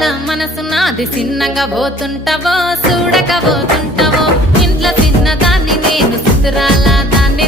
పెద్దల మనసు నాది చిన్నగా పోతుంటావో చూడక పోతుంటావో ఇంట్లో చిన్న దాన్ని నేను సుతురాల దాన్ని